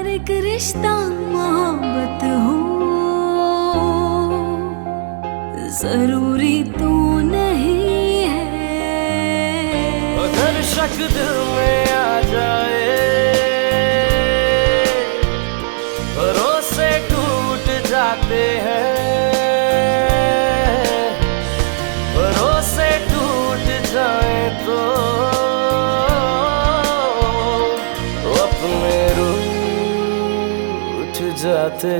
अगर एक रिश्ता मोहब्बत हो जरूरी तो नहीं है। अगर शक दिल में आ जाए भरोसे टूट जाते हैं, भरोसे टूट जाए तो अपने रूठ जाते हैं।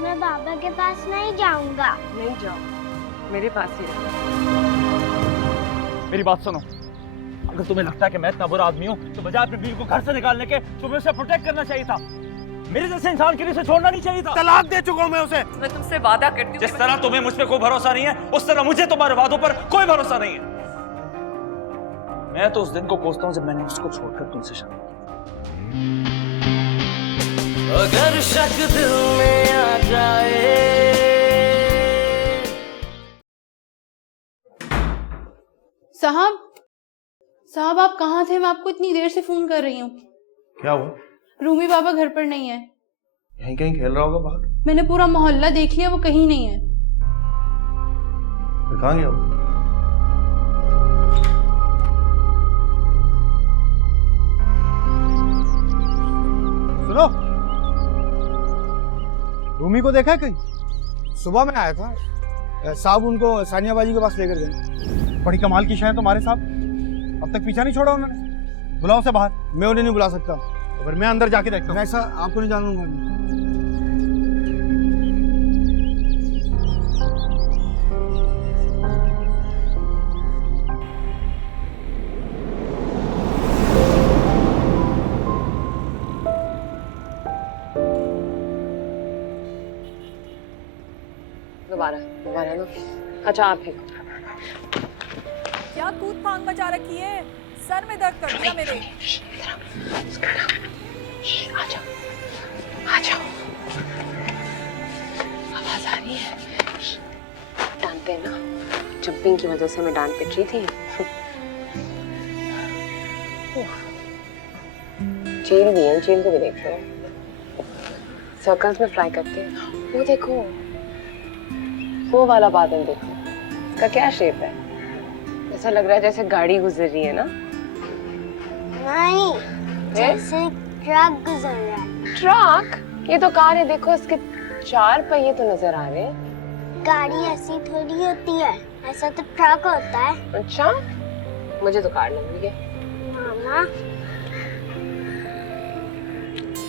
मैं बाबा के पास नहीं जाऊंगा। नहीं जाओ, मेरे पास ही रहो। मेरी बात सुनो, अगर तुम्हें लगता है कि मैं इतना बुरा आदमी हूँ तो बजाय अपने बीवी को घर से निकालने के तुम्हें उसे प्रोटेक्ट करना चाहिए था। मेरे जैसे इंसान के लिए उसे छोड़ना नहीं चाहिए था। तलाक दे चुका हूं मैं उसे। मैं तुमसे वादा करती हूँ, जिस तरह तुम्हें मुझ पे कोई भरोसा नहीं है उस तरह मुझे तुम्हारे वादों पर कोई भरोसा नहीं है। मैं तो उस दिन को कोसता हूँ जब मैंने उसको छोड़कर तुमसे शादी की। अगर शक दिल में आ जाए। साहब आप कहाँ थे? मैं आपको इतनी देर से फोन कर रही हूँ। क्या हुआ? रूमी बाबा घर पर नहीं है। यहीं कहीं खेल रहा होगा बाहर। मैंने पूरा मोहल्ला देख लिया, वो कहीं नहीं है। फिर कहाँ गया वो? सुनो, रूमी को देखा है कहीं? सुबह में आया था साहब, उनको सानिया बाजी के पास लेकर गए। बड़ी कमाल की शायद तुम्हारे साहब, अब तक पीछा नहीं छोड़ा उन्होंने। बुलाओ से बाहर। मैं उन्हें नहीं बुला सकता। तो फिर मैं अंदर जाके देखता हूँ। मैं ऐसा आपको नहीं जानूंगा। दोबारा लो। अच्छा आप फेंको। क्या कूद फांग मचा रखी है? सर में दर्द कर दिया मेरे। आ जाओ, आ जाओ। आवाज आ रही है? डांटते ना, चुप्पी की वजह से मैं डांट पिट रही थी। चील भी है, चील को भी देख लो। सर्कल्स में फ्लाई करते हैं। वो देखो, वो वाला बादल देखो, इसका क्या शेप है? ऐसा लग रहा है जैसे गाड़ी गुजर रही है ना? नहीं, जैसे ट्रक गुजर रहा है। ट्रक? ये तो कार है, देखो इसके 4 पहिए तो नजर आ रहे हैं। गाड़ी ऐसी थोड़ी होती है, ऐसा तो ट्रक होता है। अच्छा, मुझे तो कार लग रही है। मामा,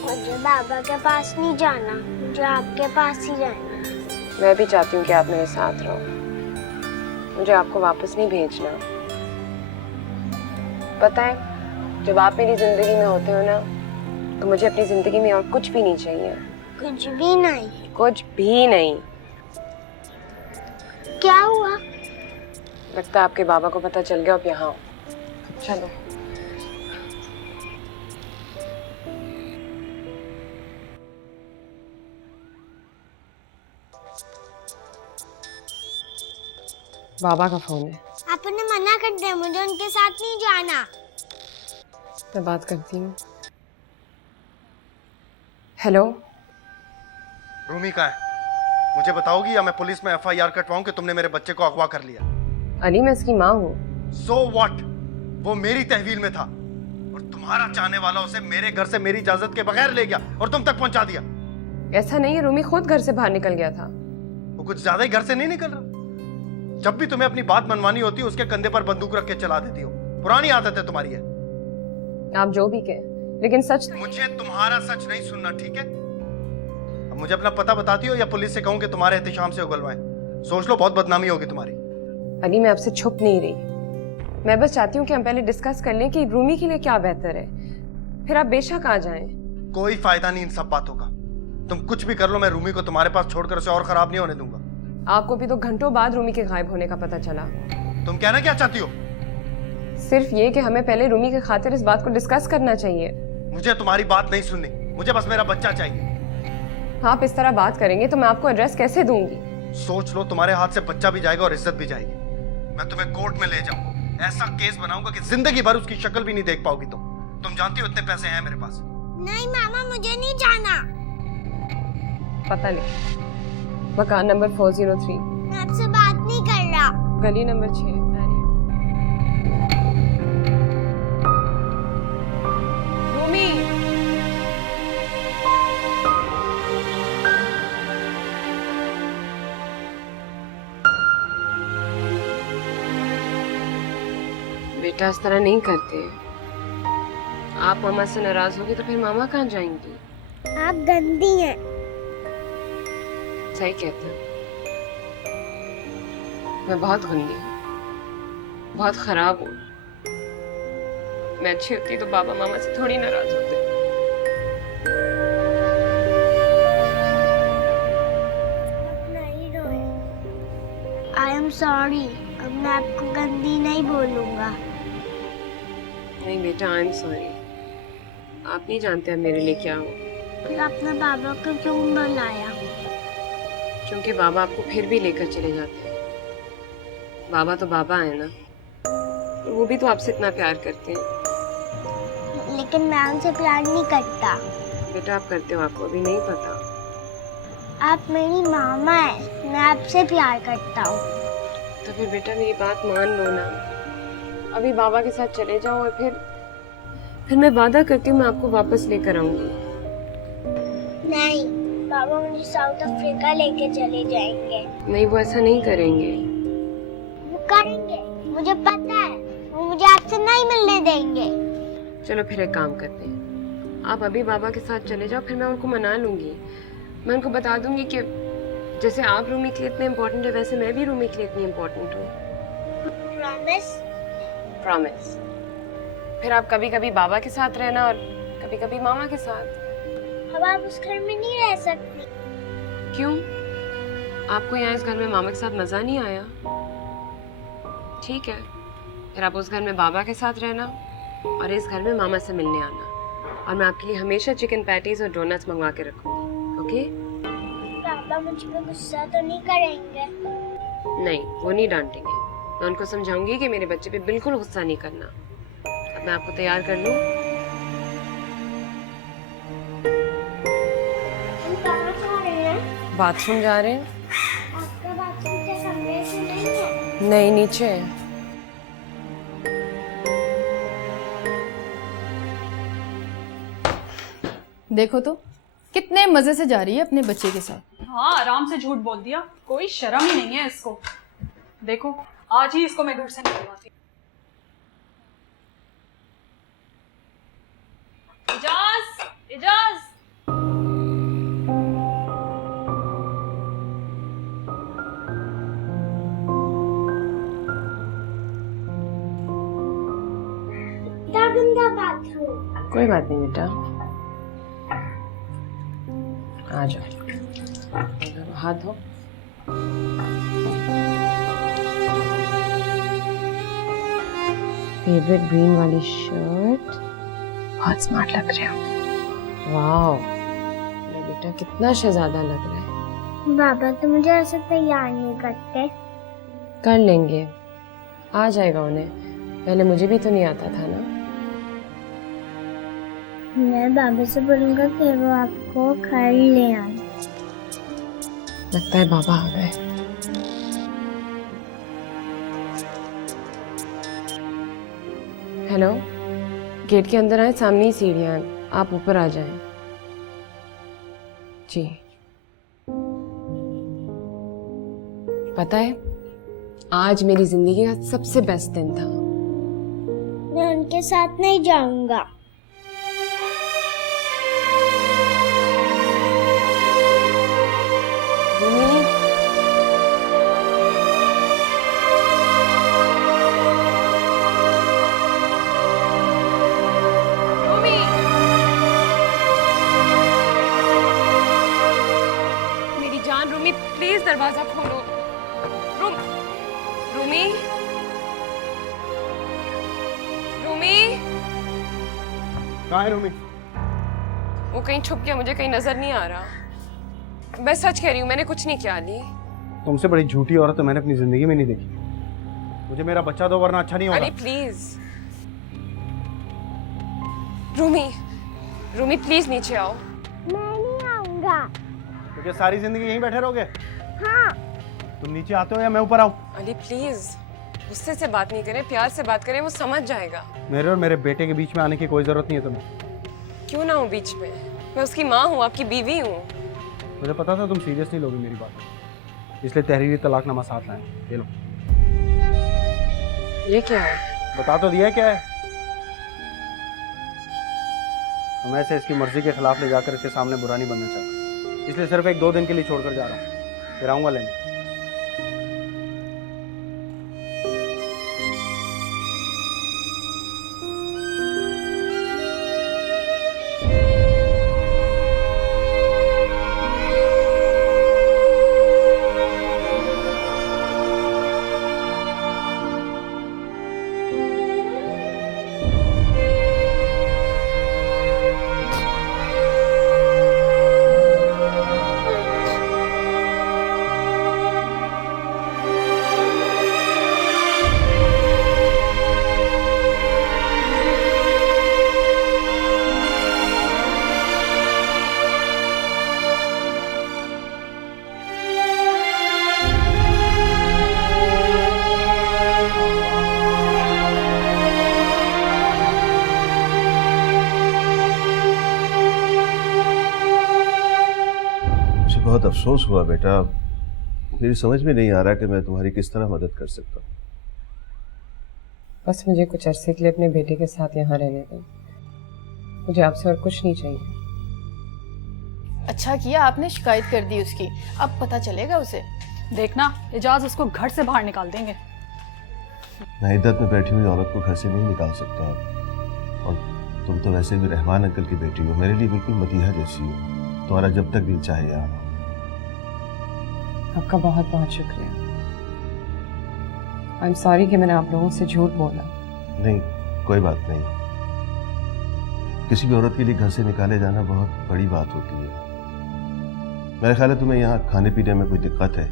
मुझे बाबा के पास नहीं जाना, मुझे आपके पास ही रहना। मैं भी चाहती हूँ कि आप मेरे साथ रहो। मुझे आपको वापस नहीं भेजना। पता है, जब आप मेरी जिंदगी में होते हो ना, तो मुझे अपनी जिंदगी में और कुछ भी नहीं चाहिए। कुछ भी नहीं? कुछ भी नहीं। क्या हुआ? लगता है आपके बाबा को पता चल गया, अब यहाँ हो। चलो। बाबा का फोन है। आपने मना कर दिया, मुझे उनके साथ नहीं जाना। मैं बात करती हूँ। हेलो, रूमी कहाँ है? मुझे बताओगी या मैं पुलिस में FIR कटवाऊं कि तुमने मेरे बच्चे को अगवा कर लिया? अली मैं इसकी माँ हूँ। So what? वो मेरी तहवील में था और तुम्हारा चाहने वाला उसे मेरे घर से मेरी इजाजत के बगैर ले गया और तुम तक पहुंचा दिया। ऐसा नहीं है, रूमी खुद घर से बाहर निकल गया था। वो कुछ ज्यादा ही घर से नहीं निकल रहा। जब भी तुम्हें अपनी बात मनवानी होती है उसके कंधे पर बंदूक रख के चला देती हो। पुरानी आदत है तुम्हारी है। आप जो भी कहें, लेकिन सच मुझे तुम्हारा सच नहीं सुनना, ठीक है? अब मुझे अपना पता बताती हो या पुलिस से कहूं कि तुम्हारे एहतिशाम से उगलवाएं? सोच लो, बहुत बदनामी होगी तुम्हारी। अली मैं आपसे छुप नहीं रही। मैं बस चाहती हूँ कि हम पहले डिस्कस कर लें कि रूमी के लिए क्या बेहतर है, फिर आप बेशक आ जाएं। कोई फायदा नहीं इन सब बातों का। तुम कुछ भी कर लो, मैं रूमी को तुम्हारे पास छोड़कर उसे और खराब नहीं होने दूंगा। आपको भी तो घंटों बाद रूमी के गायब होने का पता चला। तुम कहना क्या चाहती हो? सिर्फ ये कि हमें पहले रूमी के खातिर इस बात को डिस्कस करना चाहिए। मुझे तुम्हारी बात नहीं सुननी, मुझे बस मेरा बच्चा चाहिए। आप इस तरह बात करेंगे तो मैं आपको एड्रेस कैसे दूंगी? सोच लो, तुम्हारे हाथ से बच्चा भी जाएगा और इज्जत भी जाएगी। मैं तुम्हें कोर्ट में ले जाऊंगा, ऐसा केस बनाऊंगा कि जिंदगी भर उसकी शक्ल भी नहीं देख पाओगी तुम जानती हो इतने पैसे हैं मेरे पास। नहीं मामा, मुझे नहीं जाना। पता नहीं। मकान नंबर 403। मैं आपसे बात नहीं कर रहा। गली नंबर 6। भूमि, बेटा इस तरह नहीं करते। आप मामा से नाराज होगी तो फिर मामा कहाँ जाएंगी? आप गंदी हैं। सही कहते हैं। मैं बहुत गंदी हूँ, बहुत खराब हूँ। मैं अच्छी होती तो बाबा मामा से थोड़ी नाराज होते। नहीं रोए। I am sorry. अब मैं आपको गंदी नहीं बोलूंगा। नहीं बेटा, आई एम सॉरी। आप नहीं जानते अब मेरे लिए क्या हो। फिर आपने बाबा को क्यों बुलाया? क्योंकि बाबा आपको फिर भी लेकर चले जाते हैं। बाबा तो बाबा है ना, और वो भी तो आपसे इतना प्यार करते हैं। लेकिन मैं उनसे प्यार नहीं करता। बेटा आप करते हो, आपको अभी नहीं पता। आप मेरी मामा है, मैं आपसे प्यार करता हूँ। तो फिर बेटा मेरी बात मान लो ना। अभी बाबा के साथ चले जाओ और फिर मैं वादा करती हूँ मैं आपको वापस लेकर आऊंगी। नहीं, बाबा मुझे साउथ अफ्रीका लेके चले जाएंगे। नहीं, वो ऐसा नहीं करेंगे। वो करेंगे, मुझे पता है। वो मुझे आपसे नहीं मिलने देंगे। चलो फिर एक काम करते हैं, आप अभी बाबा के साथ चले जाओ, फिर मैं उनको मना लूंगी। मैं उनको बता दूंगी कि जैसे आप रूमी के लिए इतने इम्पोर्टेंट है, वैसे मैं भी रूमी के लिए इतनी इम्पोर्टेंट हूँ। प्रॉमिस? प्रॉमिस। फिर आप कभी कभी बाबा के साथ रहना और कभी कभी मामा के साथ। अब आप उस घर में नहीं रह सकती। क्यों? आपको यहाँ इस घर में मामा के साथ मजा नहीं आया? ठीक है, फिर आप उस घर में बाबा के साथ रहना और इस घर में मामा से मिलने आना, और मैं आपके लिए हमेशा चिकन पैटीज और डोनट्स मंगवा के रखूंगी। ओके? पापा मुझ पे गुस्सा तो नहीं करेंगे? नहीं, वो नहीं डांटेंगे। मैं उनको समझाऊंगी कि मेरे बच्चे पे बिल्कुल गुस्सा नहीं करना। अब मैं आपको तैयार कर लूं? हम कहाँ जा रहे हैं? बाथरूम जा रहे हैं। आपका बाथरूम के कमरे से नहीं है? नहीं, नीचे है। देखो तो कितने मजे से जा रही है अपने बच्चे के साथ। हाँ, आराम से झूठ बोल दिया। कोई शर्म ही नहीं है इसको। देखो, आज ही इसको मैं घर से निकलवाती हूँ। इजाज, इजाज। क्या गंदा बाथरूम। कोई बात नहीं बेटा, आ जाओ। हाथ धो। फेवरेट ग्रीन वाली शर्ट, बहुत स्मार्ट लग रहे हो। वाओ, मेरा बेटा कितना शहजादा लग रहा है। बाबा तो मुझे ऐसे तैयार नहीं करते। कर लेंगे, आ जाएगा उन्हें। पहले मुझे भी तो नहीं आता था ना। मैं बाबा से बोलूंगा कि वो आपको घर ले आए। लगता है बाबा आ गए। हेलो, गेट के अंदर आए, सामने ही सीढ़ियां हैं, आप ऊपर आ जाएं। जी। पता है, आज मेरी जिंदगी का सबसे बेस्ट दिन था। मैं उनके साथ नहीं जाऊंगा। मेरी जान रूमी, प्लीज दरवाजा खोलो। रूमी, रूमी। कहाँ है रूमी? वो कहीं छुप गया, मुझे कहीं नजर नहीं आ रहा। मैं सच कह रही हूँ, मैंने कुछ नहीं किया अली। तुमसे बड़ी झूठी औरत तो मैंने अपनी जिंदगी में नहीं देखी। मुझे मेरा बच्चा दो वरना अच्छा नहीं होगा। अली प्लीज रूमी, रूमी प्लीज नीचे आओ। मैं नहीं आऊंगा। तो क्या सारी जिंदगी यहीं बैठे रहोगे? हाँ। तुम नीचे आते हो या मैं ऊपर आऊं? अली प्लीज गुस्से से बात नहीं करें, प्यार से बात करें, वो समझ जाएगा। मेरे और मेरे बेटे के बीच में आने की कोई जरूरत नहीं है तुम्हें। क्यों ना हूँ बीच में, मैं उसकी माँ हूँ, आपकी बीवी हूँ। मुझे पता था तुम सीरियस नहीं लोगी मेरी बात, इसलिए तहरीरी तलाकनामा साथ लाए। ये लो। ये क्या है? बता तो दिया क्या है। तो मैं इसे इसकी मर्जी के खिलाफ ले जाकर इसके सामने बुरा नहीं बनना चाहता, इसलिए सिर्फ 1-2 दिन के लिए छोड़कर जा रहा हूँ, फिर आऊंगा लेने। बहुत अफसोस हुआ बेटा, मेरी समझ में नहीं आ रहा कि मैं तुम्हारी किस तरह मदद कर सकता हूँ। बस मुझे कुछ अरसे के लिए अपने बेटे के साथ यहाँ रहने दें, मुझे आपसे और कुछ नहीं चाहिए। अच्छा किया आपने शिकायत कर दी उसकी, अब पता चलेगा उसे। देखना एजाज उसको घर से बाहर निकाल देंगे। मैं इद्दत में बैठी हुई औरत को घर से नहीं निकाल सकता, और तुम तो वैसे भी रहमान अंकल की बेटी हो, मेरे लिए बिल्कुल मतीहा जैसी हो। तुम्हारा जब तक दिल चाहे यहाँ। आपका बहुत बहुत शुक्रिया। आई एम सॉरी कि मैंने आप लोगों से झूठ बोला। नहीं, कोई बात नहीं। किसी भी औरत के लिए घर से निकाले जाना बहुत बड़ी बात होती है। मेरा ख्याल है तुम्हें यहाँ खाने पीने में कोई दिक्कत है,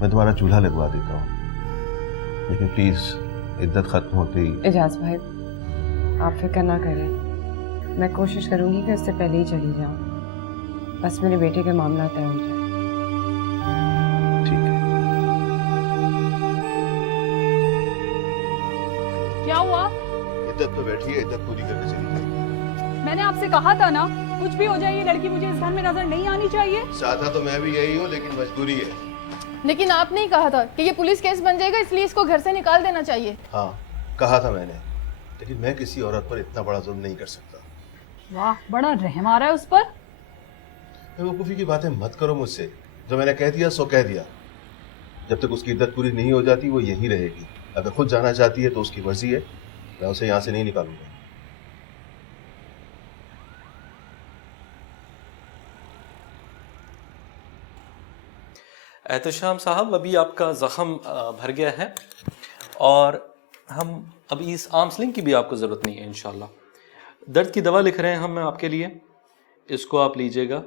मैं तुम्हारा चूल्हा लगवा देता हूँ, लेकिन प्लीज इद्दत खत्म होते ही। एजाज भाई आप फिक्र ना करें, मैं कोशिश करूंगी कि उससे पहले ही चली जाऊं, बस मेरे बेटे के मामला तय हो जाए। ठीक है। क्या हुआ? इद्दत तो बैठी है, इद्दत पूरी करके चली जाएगी। मैंने आपसे कहा था ना, कुछ भी हो जाए ये लड़की मुझे इस घर में नजर नहीं आनी चाहिए। चाहता तो मैं भी यही हूँ, लेकिन मजबूरी है। लेकिन आपने ही कहा था कि ये पुलिस केस बन जाएगा, इसलिए इसको घर से निकाल देना चाहिए। हाँ कहा था मैंने, लेकिन मैं किसी औरत पर इतना बड़ा जुल्म नहीं कर सकता। वाह, बड़ा रहम आ रहा है उस पर। बेवकूफ़ी की बातें मत करो मुझसे, जो मैंने कह दिया सो कह दिया। जब तक उसकी इद्दत पूरी नहीं हो जाती वो यहीं रहेगी। अगर खुद जाना चाहती है तो उसकी मर्जी है, मैं उसे यहाँ से नहीं निकालूंगा। एहतशाम साहब, अभी आपका ज़ख़म भर गया है और हम अभी इस आर्म स्लिंग की भी आपको ज़रूरत नहीं है इंशाल्लाह। दर्द की दवा लिख रहे हैं हम आपके लिए, इसको आप लीजिएगा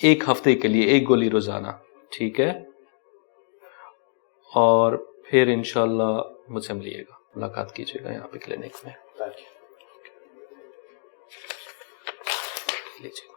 1 हफ्ते के लिए, 1 गोली रोज़ाना, ठीक है? और फिर इंशाल्लाह मुझसे मिलिएगा, मुलाकात कीजिएगा यहाँ पे क्लिनिक में। लीजिए।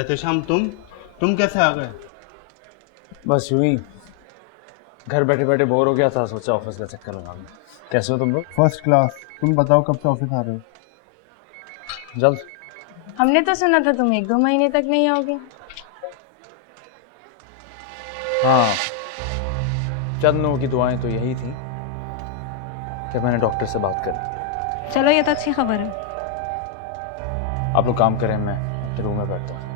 एहतेशाम तुम कैसे आ गए? बस यूं ही घर बैठे बैठे बोर हो गया था, सोचा ऑफिस का चक्कर लगा लूं। कैसे हो तुम लोग? First class. तुम बताओ कब से ऑफिस आ रहे हो? जल्द। हमने तो सुना था तुम 1-2 महीने तक नहीं आओगे। हाँ, चंद लोगों की दुआएं तो यही थी कि मैंने डॉक्टर से बात करी। चलो ये तो अच्छी खबर है। आप लोग काम करें, मैं अपने रूम में बैठता हूँ।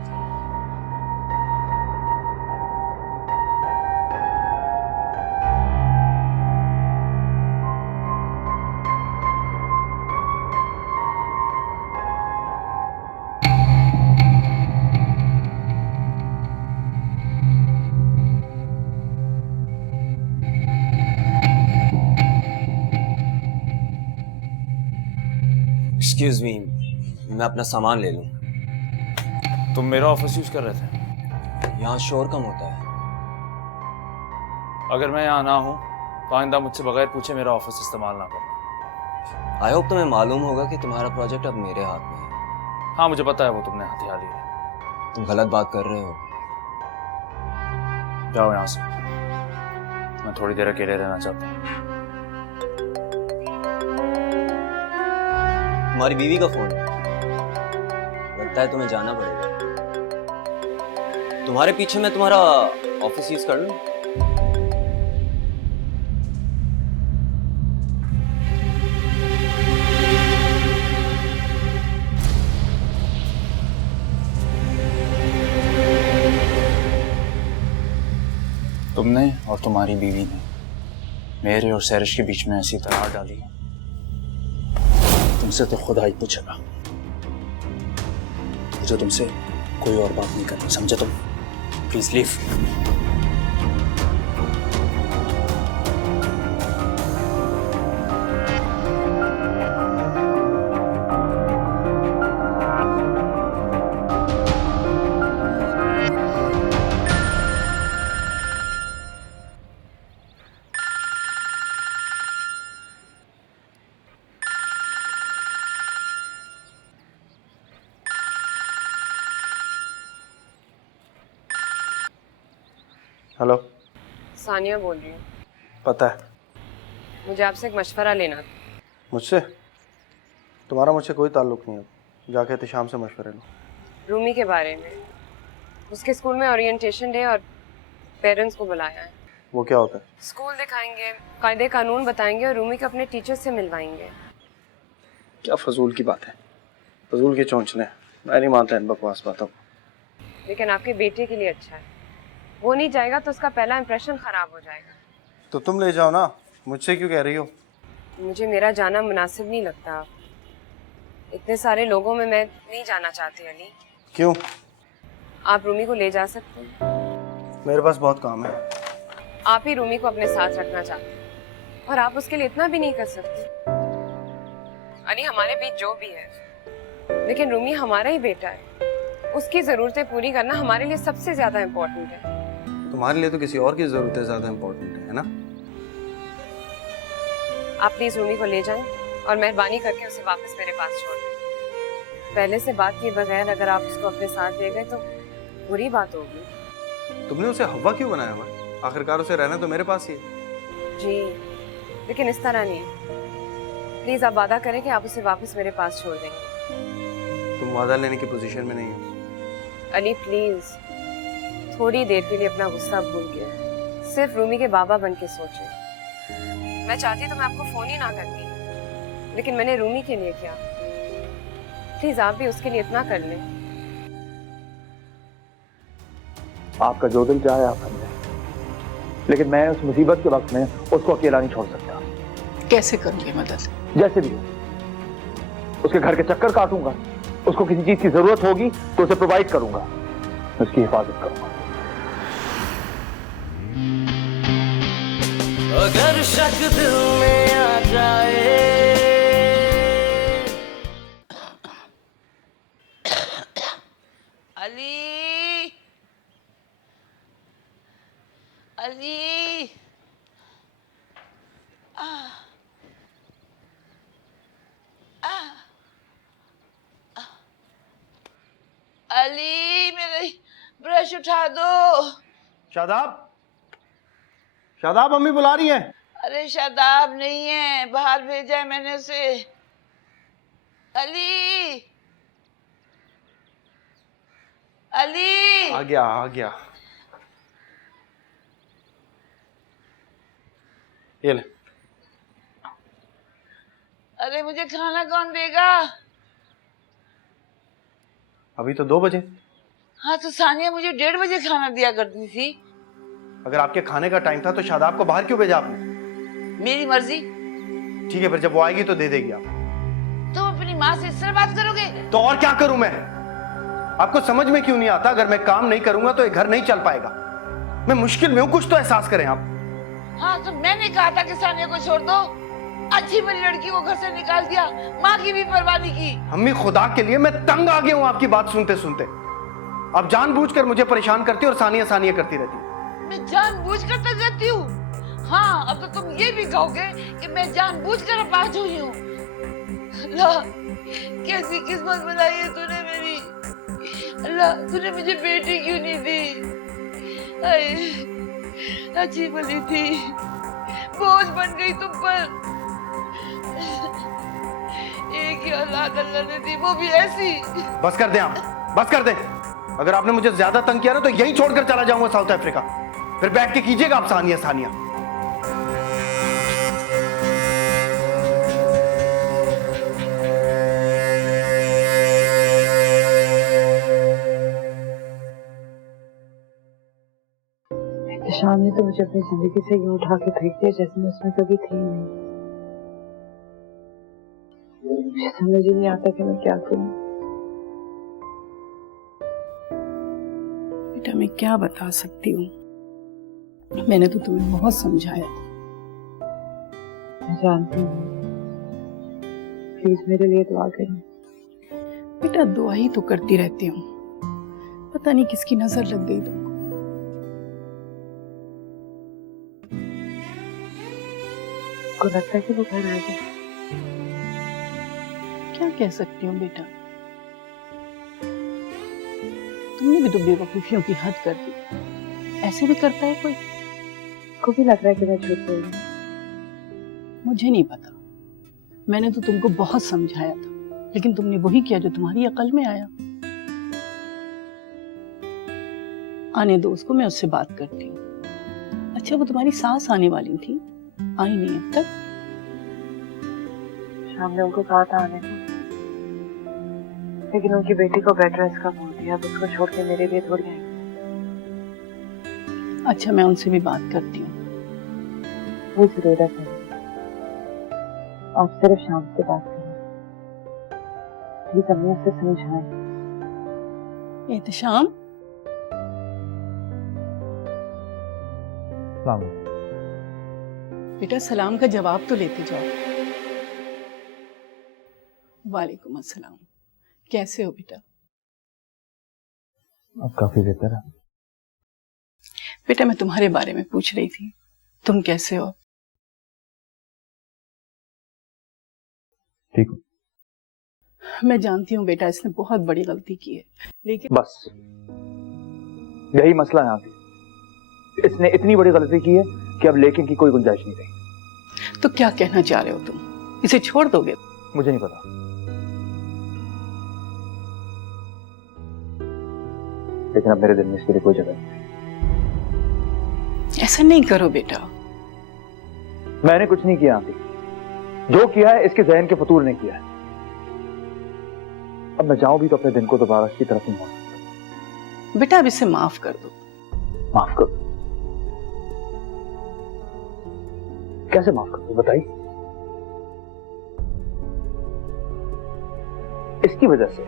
एक्सक्यूज मी, मैं अपना सामान ले लूं। तुम मेरा ऑफिस यूज कर रहे थे? यहाँ शोर कम होता है। अगर मैं यहाँ ना हूँ तो आइंदा मुझसे बगैर पूछे मेरा ऑफिस इस्तेमाल ना करना। आई होप तुम्हें मालूम होगा कि तुम्हारा प्रोजेक्ट अब मेरे हाथ में है। हाँ, मुझे पता है वो तुमने हथियार लिया। तुम गलत बात कर रहे हो। जाओ यहाँ से, मैं थोड़ी देर अकेले रहना चाहता हूँ। तुम्हारी बीवी का फोन है, लगता है तुम्हें जाना पड़ेगा। तुम्हारे पीछे मैं तुम्हारा ऑफिस यूज कर लूं? तुमने और तुम्हारी बीवी ने मेरे और सैरिश के बीच में ऐसी दरार डाली, तुमसे तो खुदा ही पूछेगा। मुझे तुमसे कोई और बात नहीं करनी, समझे तुम? Please leave. हेलो, सानिया बोल रही हूँ। पता है। मुझे आपसे एक मशवरा लेना था। मुझसे? तुम्हारा मुझसे कोई ताल्लुक नहीं है। जाके एहतेशाम से मशवरे लो। रूमी के बारे में। उसके स्कूल में ओरिएंटेशन डे और पेरेंट्स को बुलाया है। वो क्या होता है? स्कूल दिखाएंगे, कायदे कानून बताएंगे और रूमी को अपने टीचर से मिलवाएंगे। क्या फजूल की बात है, फजूल की चोंचने। मैं नहीं मानता इन बकवास बातों। लेकिन आपके बेटे के लिए अच्छा है। वो नहीं जाएगा तो उसका पहला इंप्रेशन खराब हो जाएगा। तो तुम ले जाओ ना, मुझसे क्यों कह रही हो? मुझे मेरा जाना मुनासिब नहीं लगता। इतने सारे लोगों में मैं नहीं जाना चाहती अली। क्यों? आप रूमी को ले जा सकते हैं। मेरे पास बहुत काम है। आप ही रूमी को अपने साथ रखना चाहते हैं और आप उसके लिए इतना भी नहीं कर सकते। अली, हमारे बीच जो भी है, लेकिन रूमी हमारा ही बेटा है। उसकी जरूरतें पूरी करना हमारे लिए सबसे ज्यादा इम्पोर्टेंट है। तुम्हारे लिए तो किसी और की जरूरतें ज्यादा इम्पोर्टेंट है ना? आप प्लीज रूमी को ले जाएं और मेहरबानी करके उसे वापस मेरे पास छोड़ दें। पहले से बात किए बगैर अगर आप उसको अपने साथ ले गए तो बुरी बात होगी। तुमने उसे हवा क्यों बनाया हुआ? आखिरकार उसे रहना तो मेरे पास ही है। जी, लेकिन इस तरह नहीं। प्लीज आप वादा करें कि आप उसे वापस मेरे पास छोड़ देंगे। तुम वादा लेने की पोजीशन में नहीं हो। अली प्लीज, थोड़ी देर के लिए अपना गुस्सा भूल के सिर्फ रूमी के बाबा बन के सोचें। मैं चाहती तो मैं आपको फोन ही ना करती, लेकिन मैंने रूमी के लिए किया। प्लीज आप भी उसके लिए इतना कर लें। आपका जो दिल चाहे आप कर लें, लेकिन मैं उस मुसीबत के वक्त में उसको अकेला नहीं छोड़ सकता। कैसे करूंगी मदद? जैसे भी हो, उसके घर के चक्कर काटूंगा, उसको किसी चीज की जरूरत होगी तो उसे प्रोवाइड करूंगा, उसकी हिफाजत करूंगा। अगर शक दिल में आ जाए, अली, अली, अली मेरे ब्रश उठा दो। शादाब, शादाब मम्मी बुला रही हैं। अरे शादाब नहीं है, बाहर भेजा है मैंने उसे। अली, अली। आ गया आ गया। ये ले। अरे मुझे खाना कौन देगा? अभी तो 2 बजे। हाँ तो सानिया मुझे 1:30 बजे खाना दिया करती थी। अगर आपके खाने का टाइम था तो शादाब को बाहर क्यों भेजा आपने? मेरी मर्जी। ठीक है, फिर जब वो आएगी तो दे देगी आप। तुम अपनी माँ से इस तरह बात करोगे? तो और क्या करूं मैं? आपको समझ में क्यों नहीं आता? अगर मैं काम नहीं करूंगा तो ये घर नहीं चल पाएगा। मैं मुश्किल में हूं, कुछ तो एहसास करें आप। हाँ तो मैंने कहा था कि सानिया को छोड़ दो। अच्छी मेरी लड़की को घर से निकाल दिया, माँ की भी परवाह नहीं की। अम्मी खुदा के लिए मैं तंग आ गया हूं आपकी बात सुनते सुनते। आप जानबूझकर मुझे परेशान करती और सानिया सानिया करती रहती। मैं जानबूझकर तक करती हूँ? हाँ अब तो तुम ये भी कहोगे कि मैं जानबूझकर अपाहिज हुई हूँ। अल्लाह कैसी किस्मत बनाई है तूने मेरी। अल्लाह तूने मुझे बेटी क्यों नहीं दी? अरे अच्छी भली थी, बोझ बन गई तुम पर। एक ही औलाद अल्लाह ने दी, वो भी ऐसी। बस कर दें आप, बस कर दें। अगर आपने मुझे ज्यादा तंग किया ना तो यहीं छोड़कर चला जाऊंगा साउथ अफ्रीका। फिर बैठ के कीजिएगा आप सानिया सानिया। शाम ने तो मुझे अपनी जिंदगी से यूं उठा के फेंक दिया जैसे मैं उसमें कभी थी नहीं। मुझे समझ ही नहीं आता कि मैं क्या करूं। बेटा मैं क्या बता सकती हूँ, मैंने तो तुम्हें बहुत समझाया। मैं जानती हूँ, प्लीज मेरे लिए दुआ करें। बेटा दुआ ही तो करती रहती हूँ, पता नहीं किसकी नजर लग गई तुमको। को लगता है कि वो घर आ गए। क्या कह सकती हूँ बेटा, तुमने भी तो बेवकूफियों की हद कर दी। ऐसे भी करता है कोई? को भी लग रहा है कि मैं झूठ बोल रही हूँ। मुझे नहीं पता, मैंने तो तुमको बहुत समझाया था, लेकिन तुमने वही किया जो तुम्हारी अकल में आया। आने दो उसको, मैं उससे बात करती हूँ। अच्छा वो तुम्हारी सास आने वाली थी, आई नहीं अब तक? शाम ने उनको कहा था आने को, लेकिन उनकी बेटी को बेड रेस्ट का बोल दिया, अब उसको छोड़ के मेरे लिए थोड़ी आएंगे। अच्छा मैं उनसे भी बात करती हूँ। वो जरूरत है, आप सिर्फ शाम से बात करें, प्लीज अम्मी उससे समझाएं। एहतशाम, बेटा सलाम का जवाब तो लेते जाओ। वालेकुम अस्सलाम, कैसे हो बेटा? अब काफी बेहतर है। बेटा मैं तुम्हारे बारे में पूछ रही थी, तुम कैसे हो? ठीक हूँ। मैं जानती हूँ बेटा इसने बहुत बड़ी गलती की है, लेकिन बस यही मसला है यहाँ पे। इसने इतनी बड़ी गलती की है कि अब लेकिन की कोई गुंजाइश नहीं रही। तो क्या कहना चाह रहे हो तुम? इसे छोड़ दोगे? मुझे नहीं पता, लेकिन अब मेरे दिल में इसके लिए कोई जगह नहीं। ऐसा नहीं करो बेटा। मैंने कुछ नहीं किया आंटी, जो किया है इसके जहन के फतूर ने किया है। अब मैं जाऊं भी तो अपने दिन को दोबारा की तरफ नहीं मोड़ सकता। बेटा अब इसे माफ कर दो। माफ कर दो? कैसे माफ कर दो बताइए? इसकी वजह से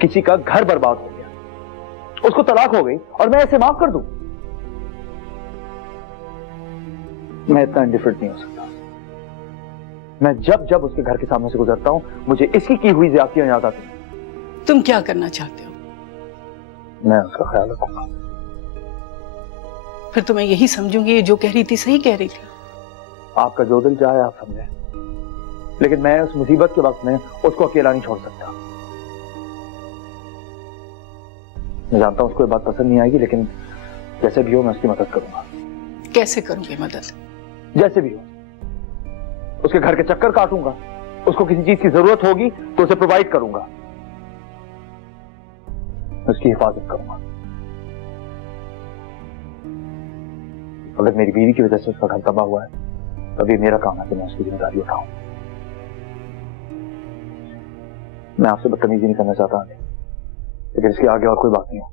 किसी का घर बर्बाद हो गया, उसको तलाक हो गई और मैं इसे माफ कर दूं? मैं इतना इंडिफरेंट नहीं हो सकता। मैं जब जब उसके घर के सामने से गुजरता हूं मुझे इसकी की हुई ज्यादतियां याद आती हैं। तुम क्या करना चाहते हो? मैं उसका ख्याल रखूंगा। फिर तो मैं यही समझूंगी ये जो कह रही थी सही कह रही थी। आपका जो दिल चाहे आप समझे, लेकिन मैं उस मुसीबत के वक्त में उसको अकेला नहीं छोड़ सकता। मैं जानता हूँ उसको ये बात पसंद नहीं आएगी, लेकिन जैसे भी हो मैं उसकी मदद करूंगा। कैसे करोगे मदद? जैसे भी हो, उसके घर के चक्कर काटूंगा, उसको किसी चीज की जरूरत होगी तो उसे प्रोवाइड करूंगा, उसकी हिफाजत करूंगा। अगर मेरी बीवी की वजह से उसका घर तबाह हुआ है, तभी मेरा काम है कि मैं उसकी जिम्मेदारी उठाऊं। मैं आपसे बदतमीजी नहीं करना चाहता, लेकिन इसके आगे और कोई बात नहीं हो।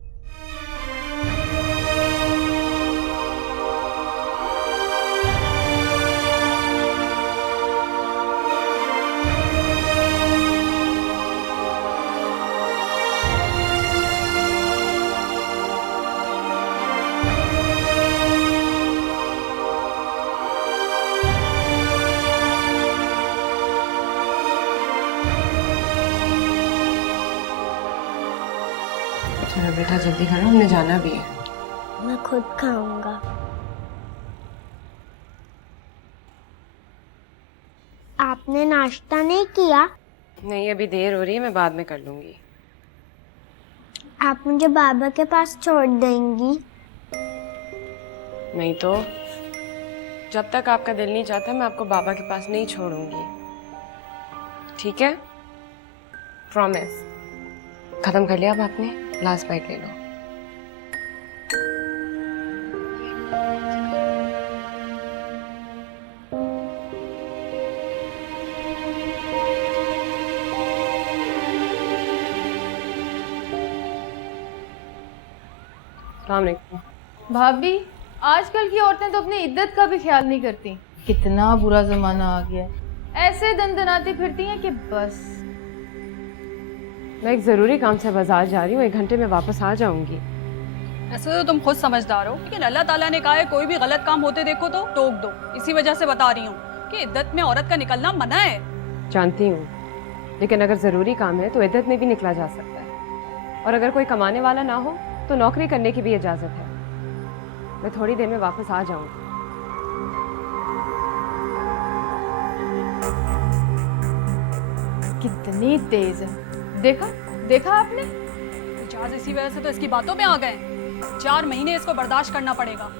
चलो बेटा जल्दी करो, हमने जाना भी है। मैं खुद खाऊंगा। आपने नाश्ता नहीं किया? नहीं, अभी देर हो रही है, मैं बाद में कर लूंगी। आप मुझे बाबा के पास छोड़ देंगी? नहीं तो जब तक आपका दिल नहीं चाहता मैं आपको बाबा के पास नहीं छोड़ूंगी, ठीक है? प्रॉमिस। खत्म कर लिया अब आपने? लास्ट बाइट ले लो। भाभी, आजकल की औरतें तो अपनी इज्जत का भी ख्याल नहीं करती। कितना बुरा जमाना आ गया है, ऐसे दंदनाती फिरती हैं कि बस। मैं एक जरूरी काम से बाजार जा रही हूँ, 1 घंटे में वापस आ जाऊंगी। ऐसे तो तुम खुद समझदार हो, लेकिन अल्लाह ताला ने कहा है कोई भी गलत काम होते देखो तो टोक दो। इसी वजह से बता रही हूँ कि इद्दत में औरत का निकलना मना है। जानती हूँ, लेकिन अगर जरूरी काम है तो इद्दत में भी निकला जा सकता है, और अगर कोई कमाने वाला ना हो तो नौकरी करने की भी इजाजत है। मैं थोड़ी देर में वापस आ जाऊंगी। कितनी तेज है, देखा देखा आपने? इजाज इसी वजह से तो इसकी बातों में आ गए। 4 महीने इसको बर्दाश्त करना पड़ेगा।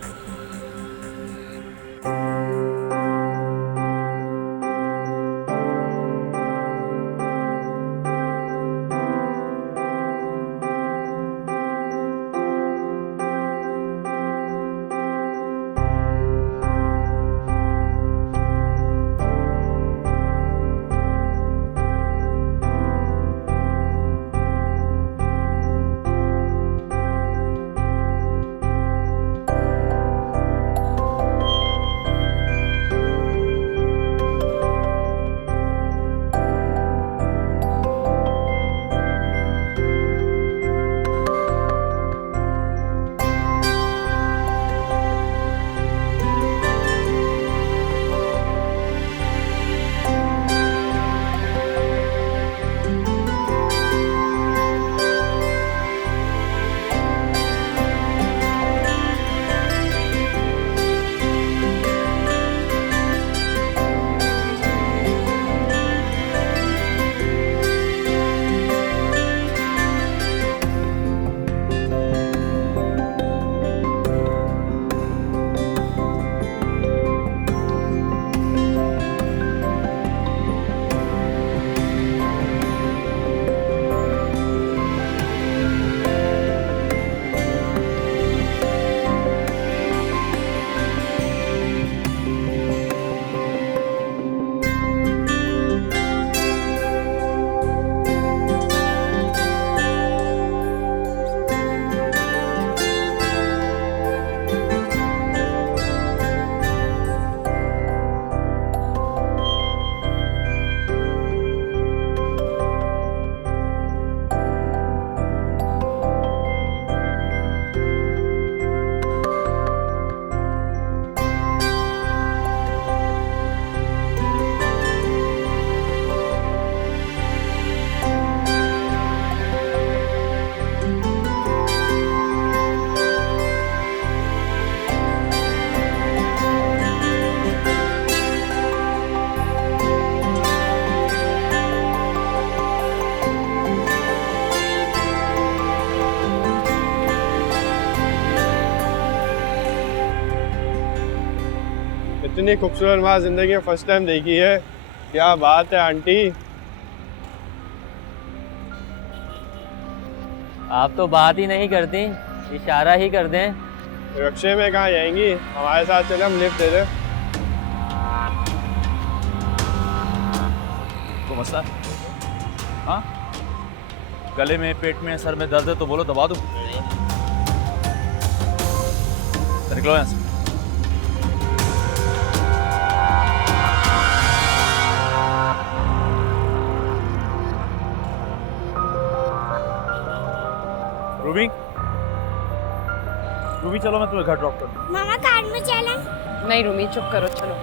इतनी खूबसूरत माँ जिंदगी में फर्स्ट टाइम देखी है। क्या बात है आंटी। आप तो बात ही नहीं करती, इशारा ही कर दें। रिक्शे में कहाँ जाएंगी, हमारे साथ चले, हम लिफ्ट दे दें। तो मसला हाँ, गले में, पेट में, सर में दर्द है तो बोलो दबा दूं। तो निकलो यहाँ से। रूबी, रूबी चलो मैं तुम्हें घर ड्रॉप कर दूं। मामा कार में चलें? नहीं रूमी, चुप करो, चलो।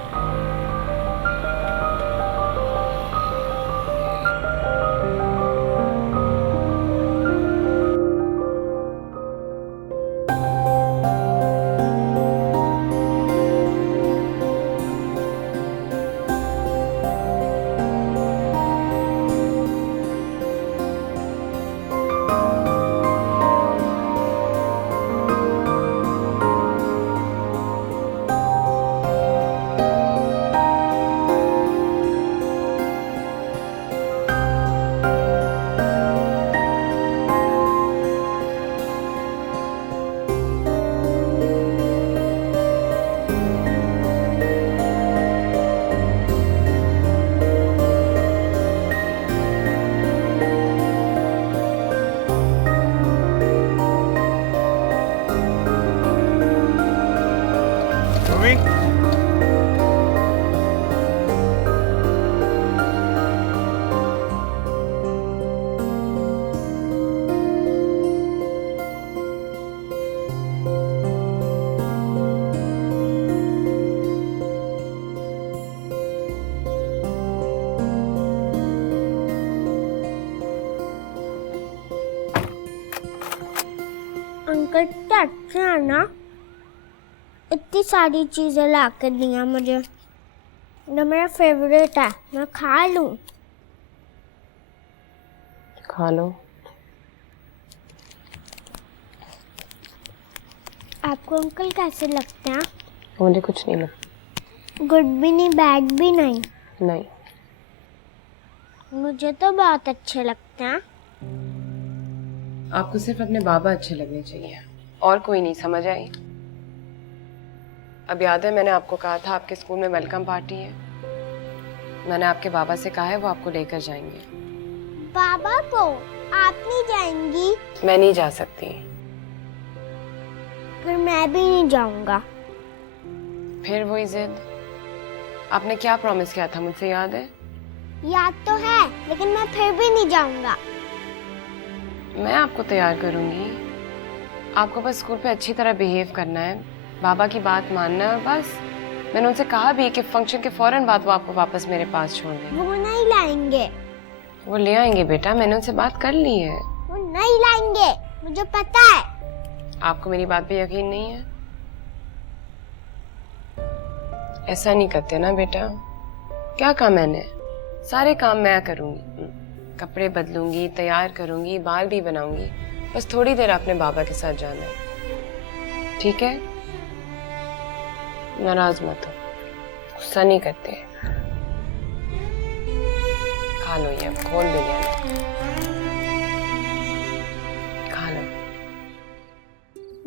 अंकल क्या अच्छा है ना, इतनी सारी चीजें ला कर दिया मुझे, जो मेरा फेवरेट है, मैं खा लूं। खा लो। आपको अंकल कैसे लगते हैं? मुझे कुछ नहीं लगता। गुड भी नहीं, बैड भी नहीं? नहीं। मुझे तो बहुत अच्छे लगते हैं। आपको सिर्फ अपने बाबा अच्छे लगने चाहिए, और कोई नहीं, समझ आई? अब याद है मैंने आपको कहा था आपके स्कूल में वेलकम पार्टी है, मैंने आपके बाबा से कहा है वो आपको लेकर जाएंगे। बाबा को? आप नहीं जाएंगी? मैं नहीं जा सकती। फिर मैं भी नहीं जाऊंगा। फिर वही जिद। आपने क्या प्रॉमिस किया था मुझसे, याद है? याद तो है, लेकिन मैं फिर भी नहीं जाऊंगा। मैं आपको तैयार करूंगी, आपको बस स्कूल पे अच्छी तरह बिहेव करना है, बाबा की बात मानना है, और बस। मैंने उनसे कहा भी कि फंक्शन के फौरन बाद वो आपको वापस मेरे पास छोड़ देंगे। वो नहीं लाएंगे। वो ले आएंगे बेटा, मैंने उनसे बात कर ली है। वो नहीं लाएंगे, मुझे पता है। आपको मेरी बात पे यकीन नहीं है? ऐसा नहीं करते ना बेटा। क्या काम मैंने? सारे काम मैं करूंगी, कपड़े बदलूंगी, तैयार करूंगी, बाल भी बनाऊंगी, बस थोड़ी देर अपने बाबा के साथ जाना है, ठीक है? नाराज मत हो, गुस्सा नहीं करते। खा लो, ये खोल भी लिया ना, खा लो।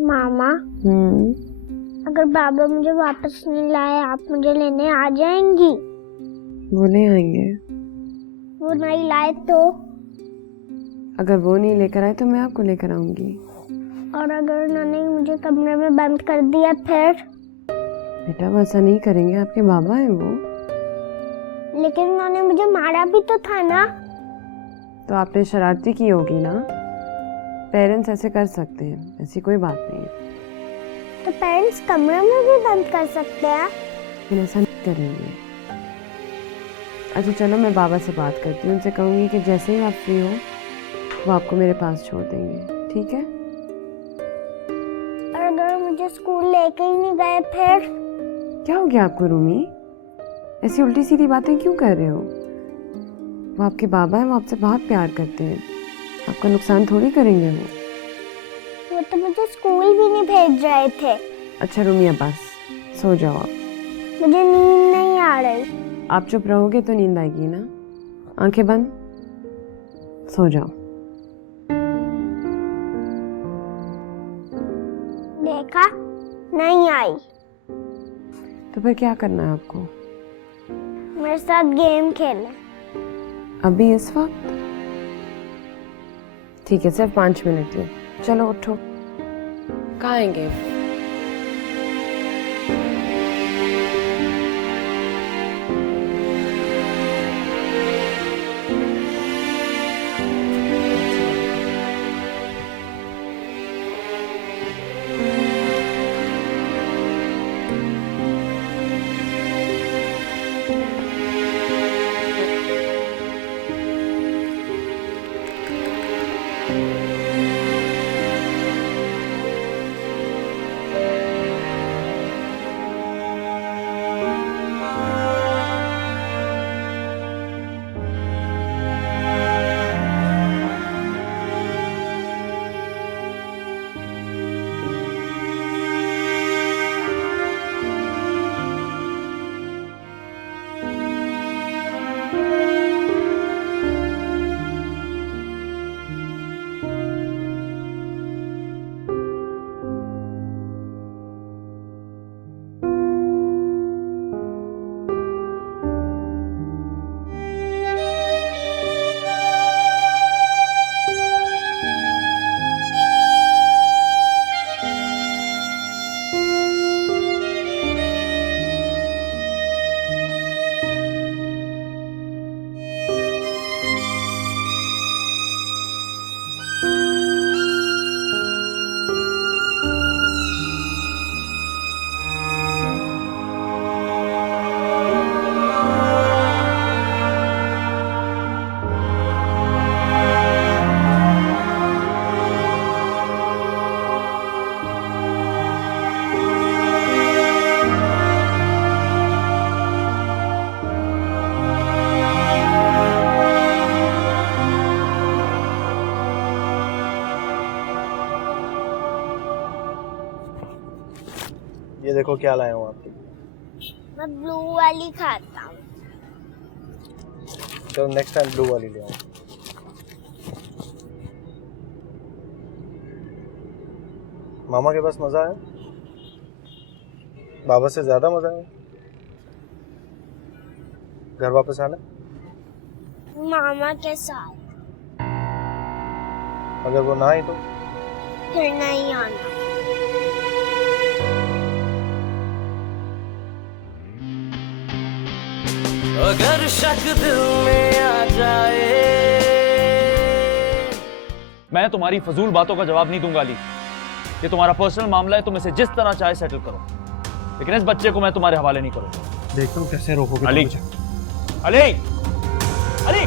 मामा, अगर बाबा मुझे वापस नहीं लाए, आप मुझे लेने आ जाएंगी? वो ले आएंगे। वो नहीं लाए तो? अगर वो नहीं लेकर आए तो मैं आपको लेकर आऊंगी। और अगर उन्होंने मुझे कमरे में बंद कर दिया फिर? बेटा वो ऐसा नहीं करेंगे, आपके बाबा हैं वो। लेकिन उन्होंने मुझे मारा भी तो था ना। तो आपने शरारती की होगी ना, पेरेंट्स ऐसे कर सकते हैं, ऐसी कोई बात नहीं है। तो पेरेंट्स कमरे में भी बंद कर सकते हैं? लेकिन ऐसा नहीं करेंगे। अच्छा चलो, मैं बाबा से बात करती हूँ, उनसे कहूँगी कि जैसे ही आप फ्री हो वो आपको मेरे पास छोड़ देंगे, ठीक है? और अगर मुझे स्कूल लेके ही नहीं गए फिर? क्या हो गया आपको रूमी? ऐसी उल्टी सीधी बातें क्यों कर रहे हो? वो आपके बाबा हैं, वो आपसे बहुत प्यार करते हैं, आपका नुकसान थोड़ी करेंगे वो तो मुझे स्कूल भी नहीं भेज रहे थे। अच्छा रूमी अब बस सो जाओ आप। मुझे नींद नहीं आ रही। आप चुप रहोगे तो नींद आएगी ना। आंखें बंद, सो जाओ। देखा, नहीं आई। तो फिर क्या करना है आपको? मेरे साथ गेम खेलना। अभी इस वक्त? ठीक है, सिर्फ 5 मिनट लिए। चलो उठो। कहाँ है गेम? ये देखो क्या लाया हूँ आपके। मैं ब्लू वाली खाता हूँ। चलो नेक्स्ट टाइम ब्लू वाली ले आओ। मामा के पास मजा है, बाबा से ज्यादा मजा है। घर वापस आना। मामा के साथ। अगर वो ना आई तो फिर नहीं आना। अगर शक दिल में आ जाए। मैं तुम्हारी फजूल बातों का जवाब नहीं दूंगा अली। ये तुम्हारा पर्सनल मामला है, तुम इसे जिस तरह चाहे सेटल करो, लेकिन इस बच्चे को मैं तुम्हारे हवाले नहीं करूंगा। देखता हूँ कैसे रोकोगे अली। अली, अली,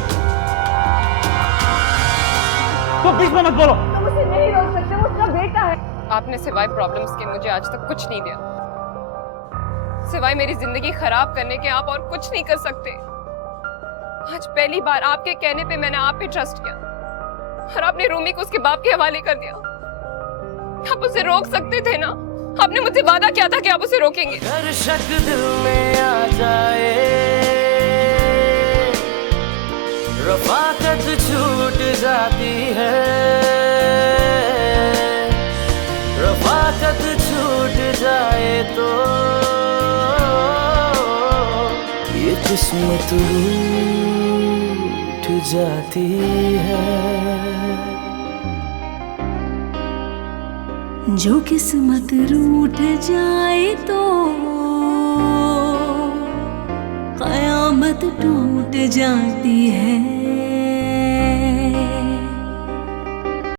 तुम बीच में मत बोलो। तुम उसे नहीं रोक सकते, वो उसका बेटा है। आपने सिवाय प्रॉब्लम्स के मुझे आज तक कुछ नहीं दिया। सिवाय मेरी जिंदगी खराब करने के आप और कुछ नहीं कर सकते। आज पहली बार आपके कहने पे मैंने आप पे ट्रस्ट किया और आपने रूमी को उसके बाप के हवाले कर दिया। आप उसे रोक सकते थे ना। आपने मुझसे वादा किया था कि आप उसे रोकेंगे। अगर शक दिल में आ जाए, रफाकत छूट जाती है, रफाकत छूट जाए तो ये किस्मत रूठ जाती है। जो किस्मत रूठ जाए तो कयामत टूट जाए।